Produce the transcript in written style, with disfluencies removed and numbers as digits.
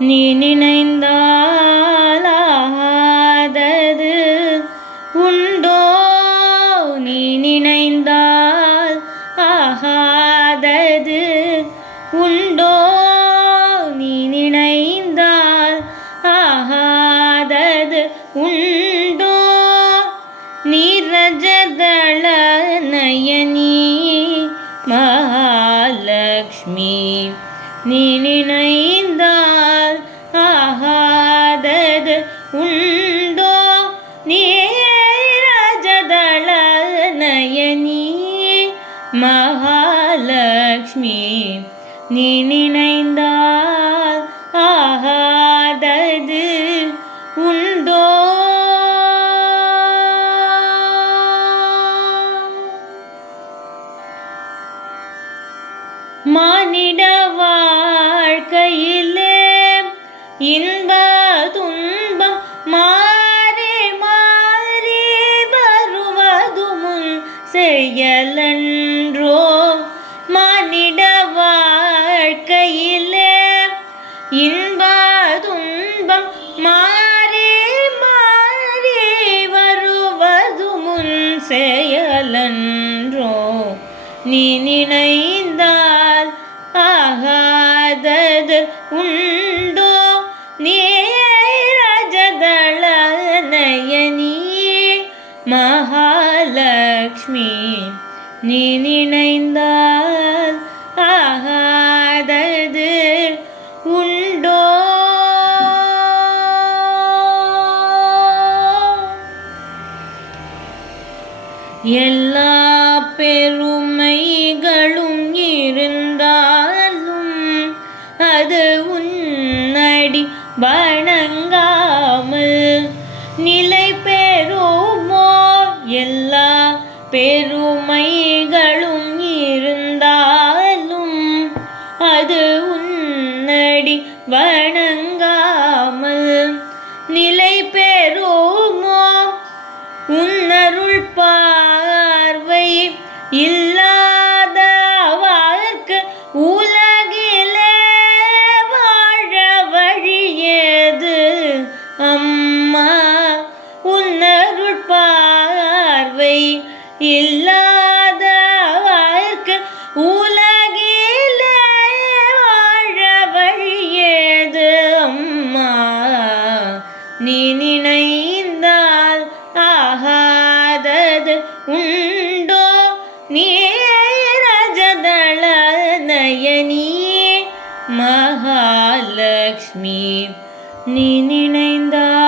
நீ நினைந்தாலாகாதது உண்டோ? நீ நினைந்தால் ஆகாதது உண்டோ? நீ நினைந்தால் ஆகாதது உண்டோ? நீரஜதள நயனி மகாலக்ஷ்மி நீ நினைந்தால் ஆகாதது உண்டோ? நீரஜதள நயனி மகாலக்ஷ்மி நீ நினைந்தால் ஆகாதது உண்டோ? மானிட வாழ்க்கையிலே இன்ப துன்பம் மாறி மாறி வருவது முன் செயலன்றோ? மானிட வாழ்க்கையிலே இன்ப துன்பம் மாறி மாறி வருவது முன் செயலன்றோ? நீ நினைந்தால் ஆகாதது உண்டோ? நீரஜதள நயனி மகாலக்ஷ்மி நீ நினைந்தால் ஆகாதது உண்டோ? எல்லா பெருமைகளும் இருந்தாலும் அது உன்னடி வணங்காமல் நிலை பெறுமோ? எல்லா பெருமைகளும் இருந்தாலும் அது உன்னடி வணங்காமல் நிலை பெறுமோ? உன்னருள் பார்வை இல்லாதவர்க்கு உலகிலே வாழ வழியேது அம்மா? உன்னருள் பார்வை இல்லாதவர்க்கு உலகிலே வாழ வழியேது அம்மா? நீ நினைந்தால் ஆகாதது உண்டோ? நீரஜதள நயனி மகாலக்ஷ்மி நீ நினைந்தால்